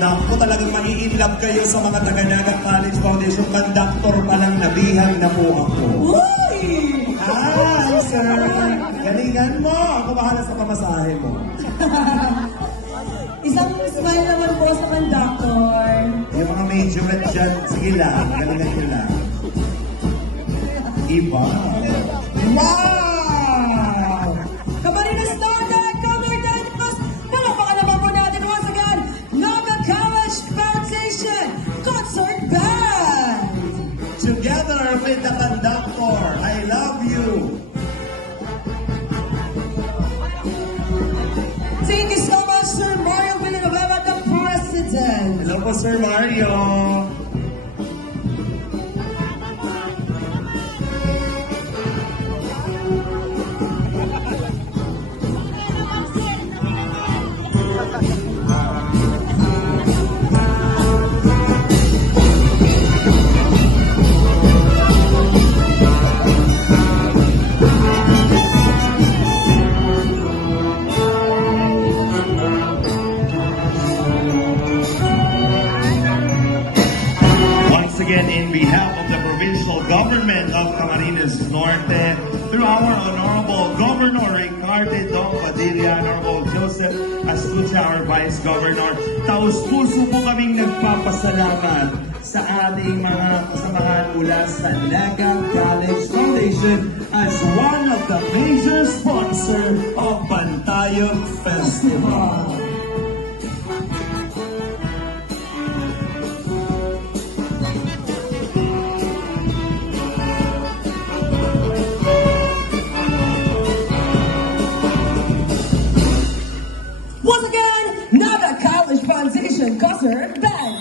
Naku, talagang mai-inlove kayo sa mga taga-Naga College Foundation. Conductor pa lang nabihag na po ako. Uy! Hi, sir! Galingan mo! Ako bahala sa pamasahe mo. Isang smile naman po sa conductor. Yung mga majorette dyan, sige lang, galingan nyo lang. Iba. Wow! Camarines Norte, cover Dynamos! Palakpakan naman po natin once again, Naga College Foundation Concert Band! Together with the conductor, I love you. Thank you so much, Sir Mario Villanueva, the President. Hello po, Sir Mario. Once again, in behalf of the provincial government of Camarines Norte, through our Honorable Governor Ricardo Dong Padilla, Honorable Joseph Astucia, our Vice Governor, taus-puso po kaming nagpapasalamat sa ating mga kasamahan mula sa Naga College Foundation as one of the major sponsor of Bantayog Festival. Once again, Naga College Foundation Concert Band.